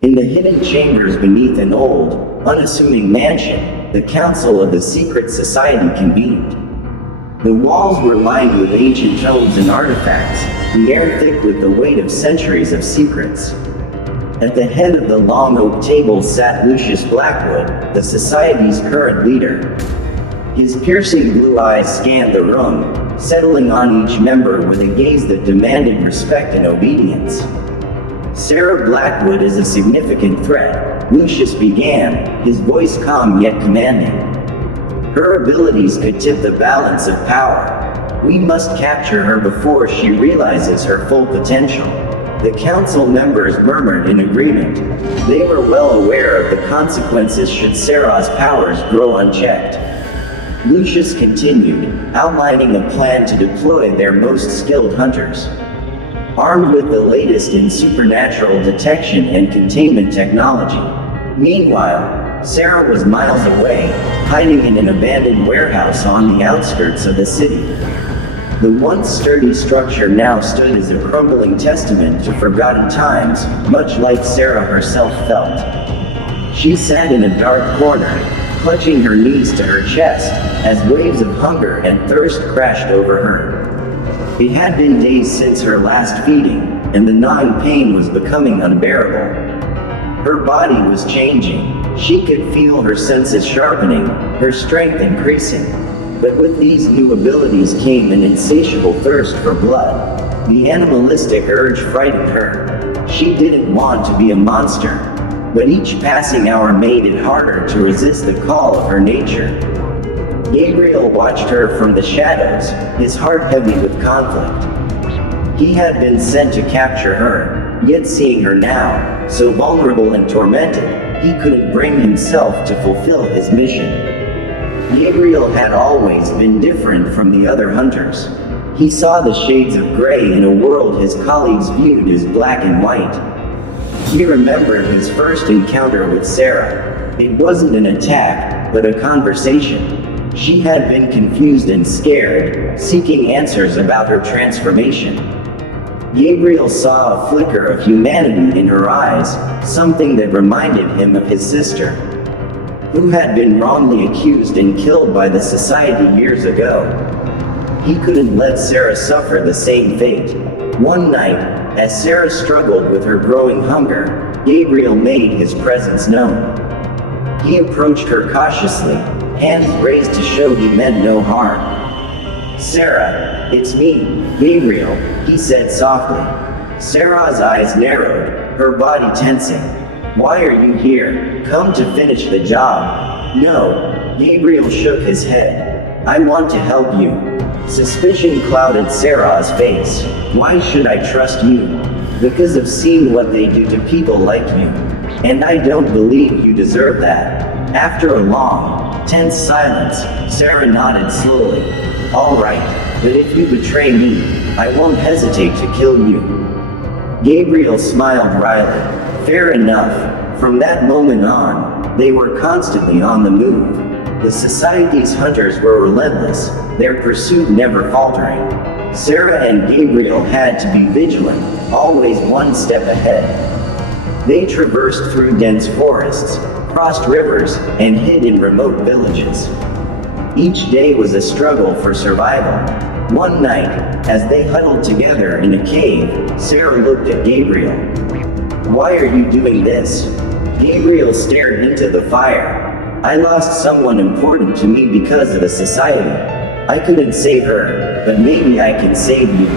In the hidden chambers beneath an old, unassuming mansion, the council of the secret society convened. The walls were lined with ancient tomes and artifacts, the air thick with the weight of centuries of secrets. At the head of the long oak table sat Lucius Blackwood, the society's current leader. His piercing blue eyes scanned the room, settling on each member with a gaze that demanded respect and obedience. Sarah Blackwood is a significant threat, Lucius began, his voice calm yet commanding. Her abilities could tip the balance of power. We must capture her before she realizes her full potential. The council members murmured in agreement. They were well aware of the consequences should Sarah's powers grow unchecked. Lucius continued, outlining a plan to deploy their most skilled hunters. Armed with the latest in supernatural detection and containment technology. Meanwhile, Sarah was miles away, hiding in an abandoned warehouse on the outskirts of the city. The once sturdy structure now stood as a crumbling testament to forgotten times, much like Sarah herself felt. She sat in a dark corner, clutching her knees to her chest, as waves of hunger and thirst crashed over her. It had been days since her last feeding, and the gnawing pain was becoming unbearable. Her body was changing. She could feel her senses sharpening, her strength increasing. But with these new abilities came an insatiable thirst for blood. The animalistic urge frightened her. She didn't want to be a monster. But each passing hour made it harder to resist the call of her nature. Gabriel watched her from the shadows, his heart heavy with conflict. He had been sent to capture her, yet seeing her now, so vulnerable and tormented, he couldn't bring himself to fulfill his mission. Gabriel had always been different from the other hunters. He saw the shades of gray in a world his colleagues viewed as black and white. He remembered his first encounter with Sarah. It wasn't an attack, but a conversation. She had been confused and scared, seeking answers about her transformation. Gabriel saw a flicker of humanity in her eyes, something that reminded him of his sister, who had been wrongly accused and killed by the society years ago. He couldn't let Sarah suffer the same fate. One night, as Sarah struggled with her growing hunger, Gabriel made his presence known. He approached her cautiously, hands raised to show he meant no harm. "Sarah, it's me, Gabriel," he said softly. Sarah's eyes narrowed, her body tensing. "Why are you here? Come to finish the job?" "No." Gabriel shook his head. "I want to help you." Suspicion clouded Sarah's face. "Why should I trust you?" "Because I've seen what they do to people like you. And I don't believe you deserve that." After a long, tense silence, Sarah nodded slowly. "All right, but if you betray me, I won't hesitate to kill you." Gabriel smiled wryly. Fair enough. From that moment on, they were constantly on the move. The society's hunters were relentless, their pursuit never faltering. Sarah and Gabriel had to be vigilant, always one step ahead. They traversed through dense forests, crossed rivers, and hid in remote villages. Each day was a struggle for survival. One night, as they huddled together in a cave, Sarah looked at Gabriel. "Why are you doing this?" Gabriel stared into the fire. "I lost someone important to me because of the society. I couldn't save her, but maybe I can save you."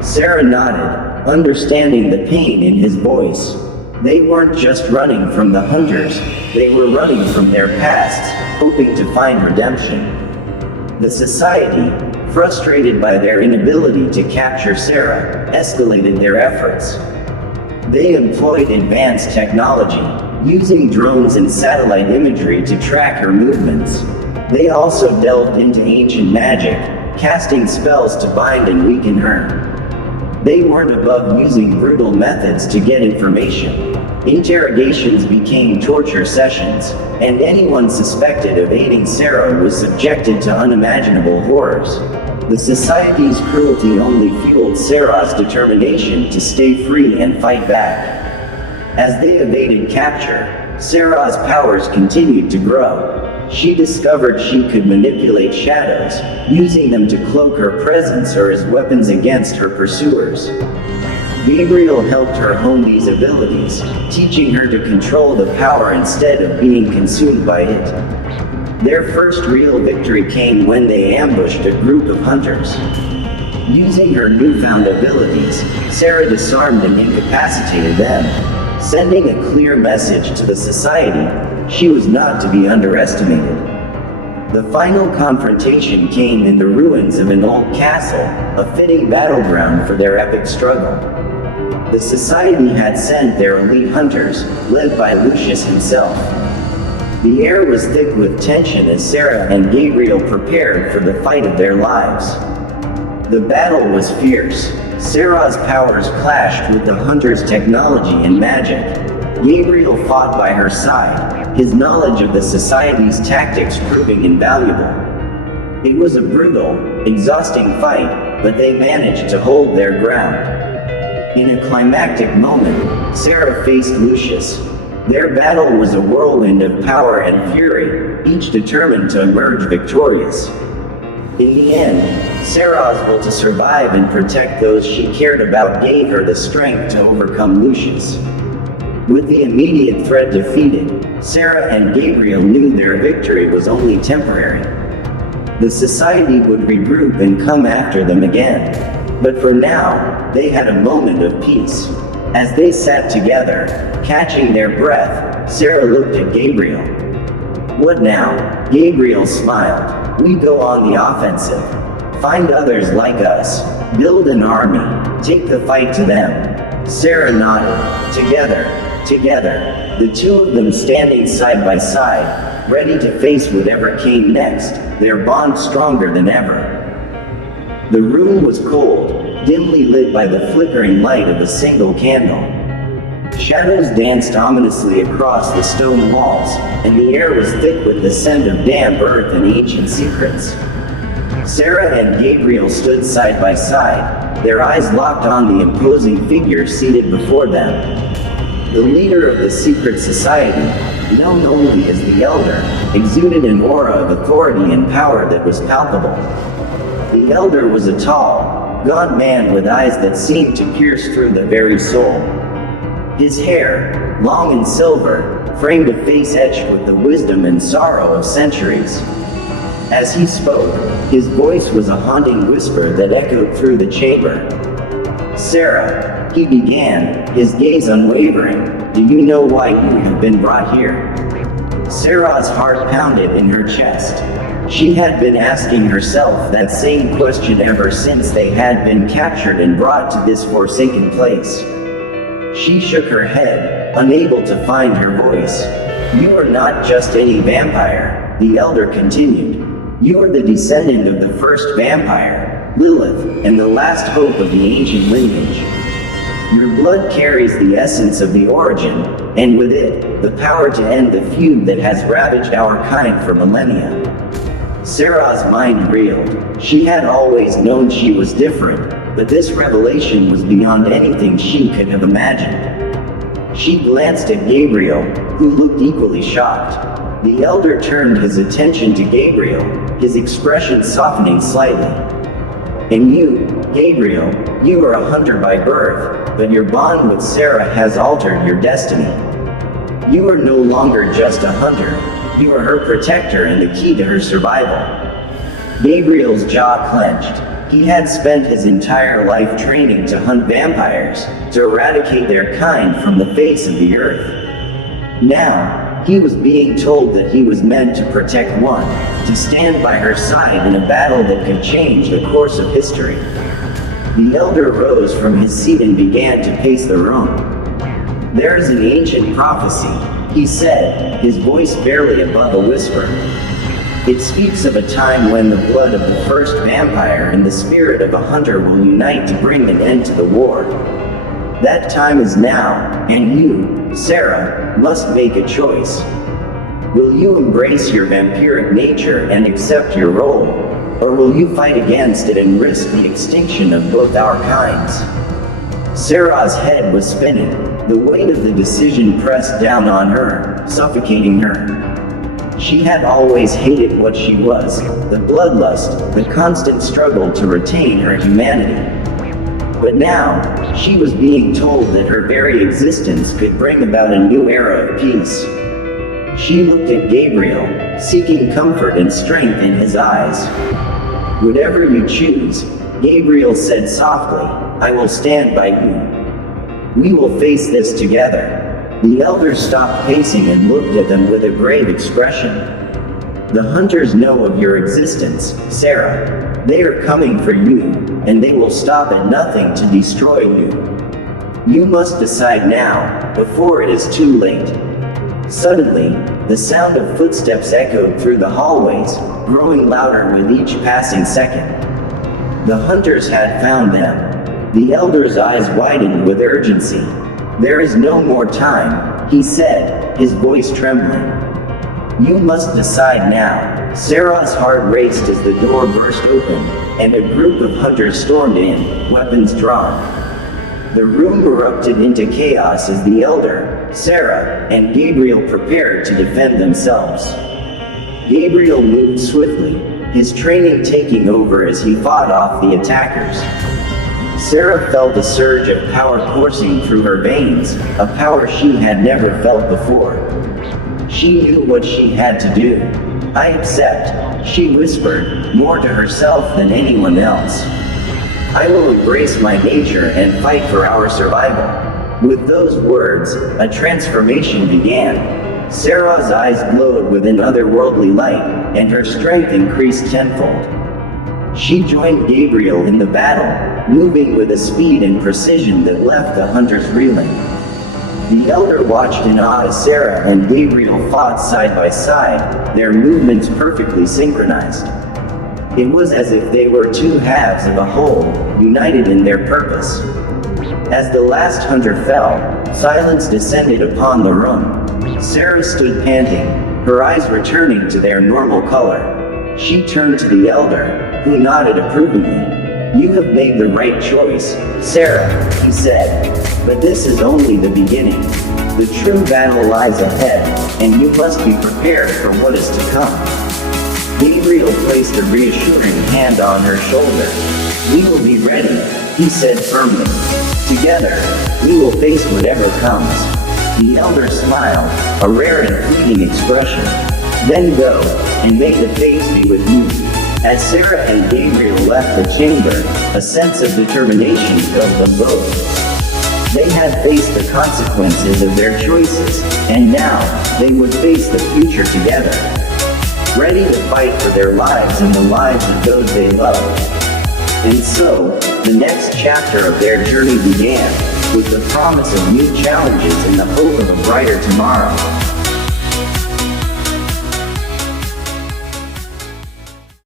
Sarah nodded, understanding the pain in his voice. They weren't just running from the hunters, they were running from their pasts, hoping to find redemption. The society, frustrated by their inability to capture Sarah, escalated their efforts. They employed advanced technology, using drones and satellite imagery to track her movements. They also delved into ancient magic, casting spells to bind and weaken her. They weren't above using brutal methods to get information. Interrogations became torture sessions, and anyone suspected of aiding Sarah was subjected to unimaginable horrors. The society's cruelty only fueled Sarah's determination to stay free and fight back. As they evaded capture, Sarah's powers continued to grow. She discovered she could manipulate shadows, using them to cloak her presence or as weapons against her pursuers. Gabriel helped her hone these abilities, teaching her to control the power instead of being consumed by it. Their first real victory came when they ambushed a group of hunters. Using her newfound abilities, Sarah disarmed and incapacitated them, sending a clear message to the society: she was not to be underestimated. The final confrontation came in the ruins of an old castle, a fitting battleground for their epic struggle. The society had sent their elite hunters, led by Lucius himself. The air was thick with tension as Sarah and Gabriel prepared for the fight of their lives. The battle was fierce. Sarah's powers clashed with the hunter's technology and magic. Gabriel fought by her side, his knowledge of the society's tactics proving invaluable. It was a brutal, exhausting fight, but they managed to hold their ground. In a climactic moment, Sarah faced Lucius. Their battle was a whirlwind of power and fury, each determined to emerge victorious. In the end, Sarah's will to survive and protect those she cared about gave her the strength to overcome Lucius. With the immediate threat defeated, Sarah and Gabriel knew their victory was only temporary. The society would regroup and come after them again. But for now, they had a moment of peace. As they sat together, catching their breath, Sarah looked at Gabriel. "What now?" Gabriel smiled. "We go on the offensive. Find others like us. Build an army. Take the fight to them." Sarah nodded. Together, the two of them standing side by side, ready to face whatever came next, their bond stronger than ever. The room was cold, dimly lit by the flickering light of a single candle. Shadows danced ominously across the stone walls, and the air was thick with the scent of damp earth and ancient secrets. Sarah and Gabriel stood side by side, their eyes locked on the imposing figure seated before them. The leader of the secret society, known only as the Elder, exuded an aura of authority and power that was palpable. The Elder was a tall, gaunt man with eyes that seemed to pierce through the very soul. His hair, long and silver, framed a face etched with the wisdom and sorrow of centuries. As he spoke, his voice was a haunting whisper that echoed through the chamber. "Sarah," he began, his gaze unwavering, "do you know why you have been brought here?" Sarah's heart pounded in her chest. She had been asking herself that same question ever since they had been captured and brought to this forsaken place. She shook her head, unable to find her voice. "You are not just any vampire," the Elder continued. "You are the descendant of the first vampire, Lilith, and the last hope of the ancient lineage. Your blood carries the essence of the origin, and with it, the power to end the feud that has ravaged our kind for millennia." Sarah's mind reeled. She had always known she was different, but this revelation was beyond anything she could have imagined. She glanced at Gabriel, who looked equally shocked. The Elder turned his attention to Gabriel, his expression softening slightly. "And you, Gabriel, you are a hunter by birth, but your bond with Sarah has altered your destiny. You are no longer just a hunter. You are her protector and the key to her survival." Gabriel's jaw clenched. He had spent his entire life training to hunt vampires, to eradicate their kind from the face of the earth. Now, he was being told that he was meant to protect one, to stand by her side in a battle that could change the course of history. The Elder rose from his seat and began to pace the room. "There is an ancient prophecy," he said, his voice barely above a whisper. "It speaks of a time when the blood of the first vampire and the spirit of a hunter will unite to bring an end to the war. That time is now, and you, Sarah, must make a choice. Will you embrace your vampiric nature and accept your role, or will you fight against it and risk the extinction of both our kinds?" Sarah's head was spinning. The weight of the decision pressed down on her, suffocating her. She had always hated what she was, the bloodlust, the constant struggle to retain her humanity. But now, she was being told that her very existence could bring about a new era of peace. She looked at Gabriel, seeking comfort and strength in his eyes. "Whatever you choose," Gabriel said softly, "I will stand by you. We will face this together." The elders stopped pacing and looked at them with a grave expression. "The hunters know of your existence, Sarah. They are coming for you, and they will stop at nothing to destroy you. You must decide now, before it is too late." Suddenly, the sound of footsteps echoed through the hallways, growing louder with each passing second. The hunters had found them. The elder's eyes widened with urgency. "There is no more time," he said, his voice trembling. "You must decide now." Sarah's heart raced as the door burst open, and a group of hunters stormed in, weapons drawn. The room erupted into chaos as the elder, Sarah, and Gabriel prepared to defend themselves. Gabriel moved swiftly, his training taking over as he fought off the attackers. Sarah felt a surge of power coursing through her veins, a power she had never felt before. She knew what she had to do. "I accept," she whispered, more to herself than anyone else. "I will embrace my nature and fight for our survival." With those words, a transformation began. Sarah's eyes glowed with an otherworldly light, and her strength increased tenfold. She joined Gabriel in the battle, moving with a speed and precision that left the hunters reeling. The elder watched in awe as Sarah and Gabriel fought side by side, their movements perfectly synchronized. It was as if they were two halves of a whole, united in their purpose. As the last hunter fell, silence descended upon the room. Sarah stood panting, her eyes returning to their normal color. She turned to the elder, who nodded approvingly. "You have made the right choice, Sarah," he said. "But this is only the beginning. The true battle lies ahead, and you must be prepared for what is to come." Gabriel placed a reassuring hand on her shoulder. "We will be ready," he said firmly. "Together, we will face whatever comes." The elder smiled, a rare and fleeting expression. "Then go, and may the fates be with you." As Sarah and Gabriel left the chamber, a sense of determination filled them both. They had faced the consequences of their choices, and now, they would face the future together. Ready to fight for their lives and the lives of those they loved. And so, the next chapter of their journey began, with the promise of new challenges and the hope of a brighter tomorrow.